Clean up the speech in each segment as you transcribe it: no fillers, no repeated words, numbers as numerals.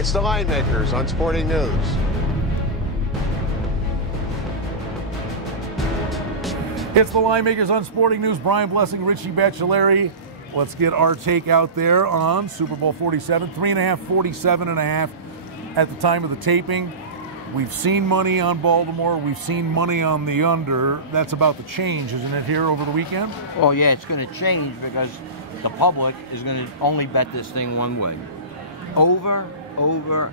It's the Line Makers on Sporting News. It's the Line Makers on Sporting News. Brian Blessing, Richie Bachelari. Let's get our take out there on Super Bowl 47. 3.5, 47.5 at the time of the taping. We've seen money on Baltimore. We've seen money on the under. That's about to change, isn't it, here over the weekend? Well, yeah, it's going to change because the public is going to only bet this thing one way. Over,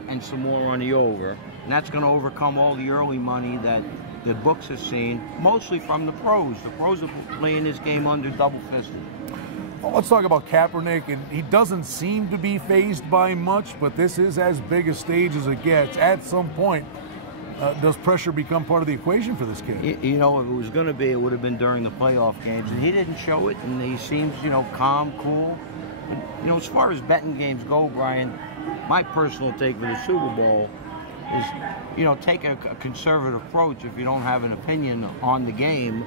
and some more on the over. And that's going to overcome all the early money that the books have seen, mostly from the pros. The pros are playing this game under double-fisted. Well, let's talk about Kaepernick, and he doesn't seem to be fazed by much, but this is as big a stage as it gets. At some point, does pressure become part of the equation for this kid? You know, if it was going to be, it would have been during the playoff games, and he didn't show it, and he seems, you know, calm, cool. And, you know, as far as betting games go, Brian, my personal take for the Super Bowl is, you know, take a conservative approach if you don't have an opinion on the game.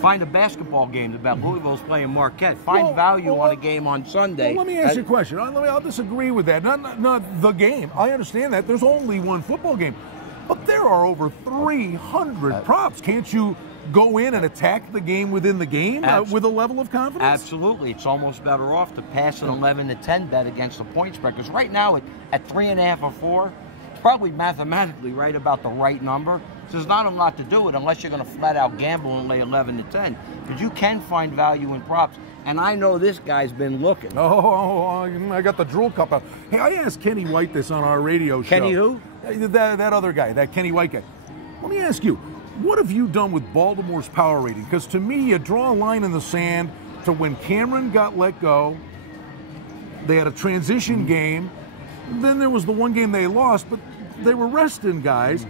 Find a basketball game about Louisville's playing Marquette. Find value on a game on Sunday. Well, let me ask you a question. I'll disagree with that. Not the game. I understand that. There's only one football game. But there are over 300 props. Can't you go in and attack the game within the game with a level of confidence? Absolutely. It's almost better off to pass an 11-10 bet against the point spread. Because right now, at 3.5 or 4, it's probably mathematically right about the right number. So there's not a lot to do it unless you're going to flat out gamble and lay 11-10. But you can find value in props. And I know this guy's been looking. Oh, I got the drool cup out. Hey, I asked Kenny White this on our radio show. Kenny who? That other guy, that Kenny White guy. Let me ask you, what have you done with Baltimore's power rating? Because to me, you draw a line in the sand to when Cameron got let go, they had a transition game, then there was the one game they lost, but they were resting guys.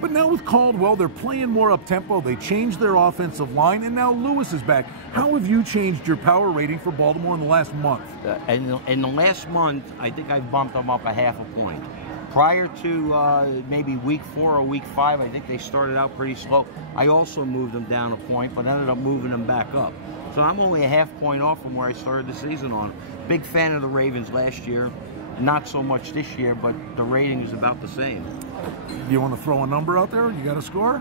But now with Caldwell, they're playing more up-tempo. They changed their offensive line, and now Lewis is back. How have you changed your power rating for Baltimore in the last month? In the last month, I think I've bumped them up a half a point. Prior to maybe week 4 or week 5, I think they started out pretty slow. I also moved them down a point, but ended up moving them back up. So I'm only a half point off from where I started the season on. Big fan of the Ravens last year. Not so much this year, but the rating is about the same. Do you want to throw a number out there? You got a score?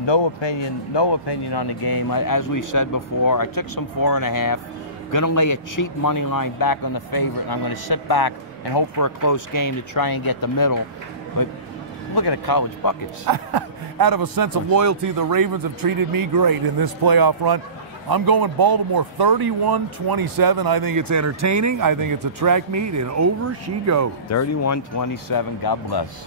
No opinion on the game. As we said before, I took some 4.5. Going to lay a cheap money line back on the favorite, and I'm going to sit back and hope for a close game to try and get the middle. But look at the college buckets. Out of a sense of loyalty, the Ravens have treated me great in this playoff run. I'm going Baltimore 31-27. I think it's entertaining. I think it's a track meet, and over she goes. 31-27. God bless.